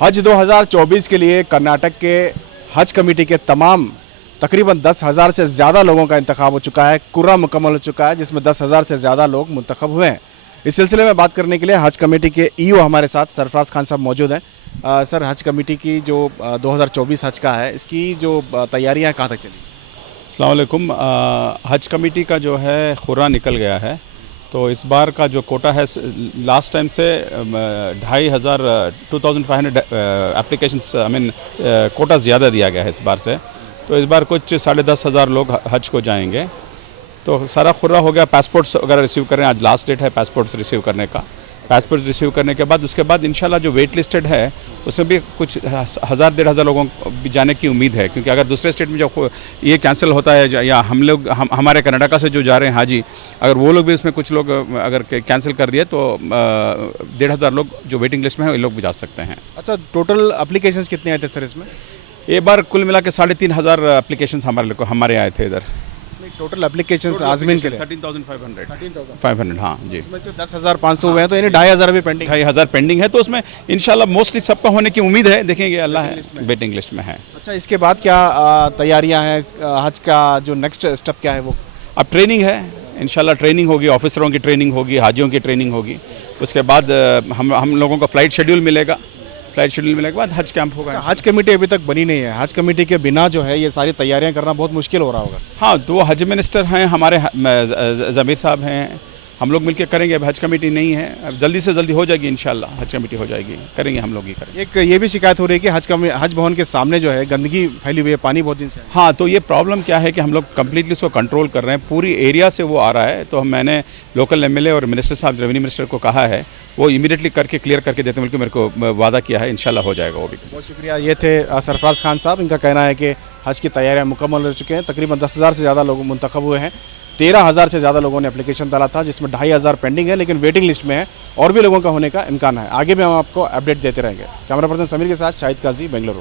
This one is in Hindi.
हज 2024 के लिए कर्नाटक के हज कमेटी के तमाम तकरीबन 10,000 से ज़्यादा लोगों का इंतखाब हो चुका है। कुर्रा मुकम्मल हो चुका है, जिसमें 10,000 से ज़्यादा लोग मुंतखब हुए हैं। इस सिलसिले में बात करने के लिए हज कमेटी के ईओ हमारे साथ सरफराज खान साहब मौजूद हैं। सर, हज कमेटी की जो 2024 हज का है, इसकी जो तैयारियां कहाँ तक चली? अस्सलाम वालेकुम। हज कमेटी का जो है खुर्रा निकल गया है, तो इस बार का जो कोटा है लास्ट टाइम से 2,500 एप्लीकेशंस कोटा ज़्यादा दिया गया है इस बार से। तो इस बार कुछ 10,500 लोग हज को जाएंगे। तो सारा खुर्रा हो गया। पासपोर्ट्स वगैरह रिसीव कर रहे हैं, आज लास्ट डेट है पासपोर्ट्स रिसीव करने का। पासपोर्ट रिसीव करने के बाद उसके बाद इंशाल्लाह जो वेट लिस्टेड है उसमें भी कुछ 1,000-1,500 लोगों को भी जाने की उम्मीद है, क्योंकि अगर दूसरे स्टेट में जो ये कैंसिल होता है या हमारे कर्नाटका से जो जा रहे हैं हाजी, अगर वो लोग भी उसमें कुछ लोग अगर कैंसिल कर दिए तो 1,500 लोग जो वेटिंग लिस्ट में हैं वो लोग भी जा सकते हैं। अच्छा, टोटल एप्लीकेशंस कितने आए थे सर इसमें? ये बार कुल मिला के 3,500 एप्लीकेशंस हमारे आए थे इधर। टोटल एप्लीकेशंस आजमीन के लिए 13,500। हाँ जी, इसमें से 10,500 हुए हैं, तो यानी 2,500 भी पेंडिंग। 2,500 पेंडिंग है, तो उसमें इंशाल्लाह मोस्टली सबका होने की उम्मीद है। देखेंगे, अल्लाह है, वेटिंग लिस्ट में है। अच्छा, इसके बाद क्या तैयारियां हैं? हज का जो नेक्स्ट स्टेप क्या है वो? अब ट्रेनिंग है, इंशाल्लाह ट्रेनिंग होगी, ऑफिसरों की ट्रेनिंग होगी, हाजियों की ट्रेनिंग होगी। उसके बाद हम लोगों को फ्लाइट शेड्यूल मिलेगा। फ्लाइट शेड्यूल मिलने के बाद हज कैंप होगा। हज कमेटी अभी तक बनी नहीं है। हज कमेटी के बिना जो है ये सारी तैयारियां करना बहुत मुश्किल हो रहा होगा। हाँ, तो हज मिनिस्टर हैं हमारे, ज़मीर साहब हैं, हम लोग मिलकर करेंगे। अब हज कमेटी नहीं है, अब जल्दी से जल्दी हो जाएगी इंशाल्लाह। हज कमेटी हो जाएगी, करेंगे, हम लोग ही करेंगे। एक ये भी शिकायत हो रही है कि हज भवन के सामने जो है गंदगी फैली हुई है, पानी बहुत दिन से है। हाँ, तो ये प्रॉब्लम क्या है कि हम लोग कम्प्लीटली इसको कंट्रोल कर रहे हैं। पूरी एरिया से वो आ रहा है, तो मैंने लोकल एमएलए और मिनिस्टर साहब, रेवेन्यू मिनिस्टर को कहा है, वो इमीडिएटली करके क्लियर करके देते हैं, बल्कि मेरे को वादा किया है, इंशाल्लाह हो जाएगा वो भी। बहुत शुक्रिया। ये थे सरफराज खान साहब। इनका कहना है कि हज की तैयारियां मुकम्मल हो चुके हैं। तकरीबन 10,000 से ज़्यादा लोग मुंतखब हुए हैं। 13,000 से ज़्यादा लोगों ने एप्लीकेशन डाला था, जिसमें 2,500 पेंडिंग है, लेकिन वेटिंग लिस्ट में है और भी लोगों का होने का इम्कान है। आगे भी हम आपको अपडेट देते रहेंगे। कैमरा पर्सन समीर के साथ शाहिद काजी, बेंगलुरु।